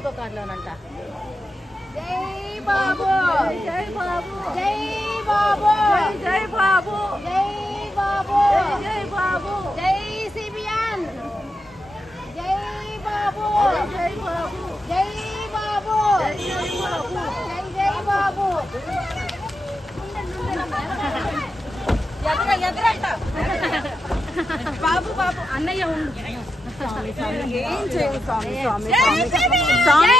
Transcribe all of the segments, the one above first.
4వ కార్డులోనంట. జై బాబు, జై బాబు, జై బాబు, జై బాబు, జై బాబు, జై బాబు, జై సిబియన్, జై బాబు, జై బాబు, జై బాబు, జై బాబు, జై బాబు. బాబు బాబు అన్నయ్య ఉండు. స్వామి స్వామి ఏం చేయండి స్వామి స్వామి స్వామి స్వామి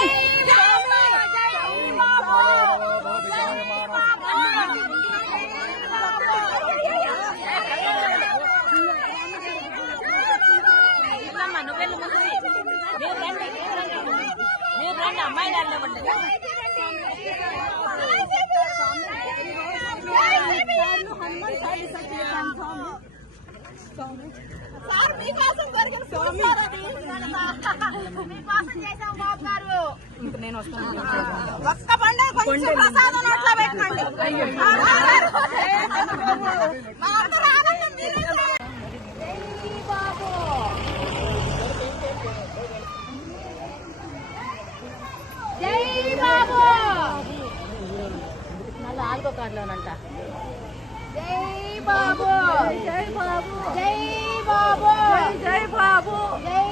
అమ్మాయి నేను వస్తాను. ఒక్క బండే కొంచెం ప్రసాదం నోట్లో పెట్టండి. జై బాబు, 4వ కార్డులోనంట. జై బాబు, జై బాబు, జై బాబు, జై బాబు, జై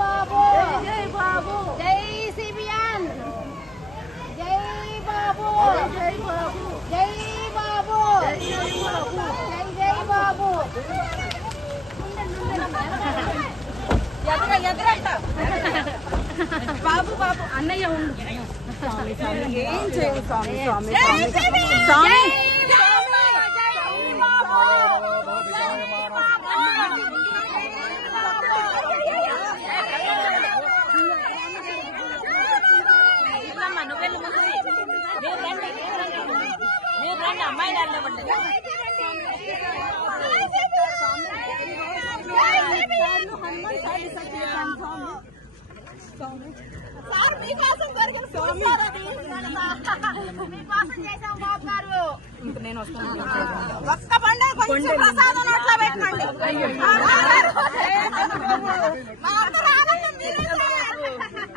బాబు, జై బాబు, జై సిబియన్, జై బాబు, జై బాబు, జై బాబు, జై బాబు, జై బాబు. బాబు బాబు అన్నయ్య ఉండు. స్వామి స్వామి ఏం చేయండి స్వామి స్వామి స్వామి జై స్వామి అమ్మాయి నేను వస్తాను. ఒక్క బండే కొంచెం ప్రసాదం నోట్లో పెట్టండి.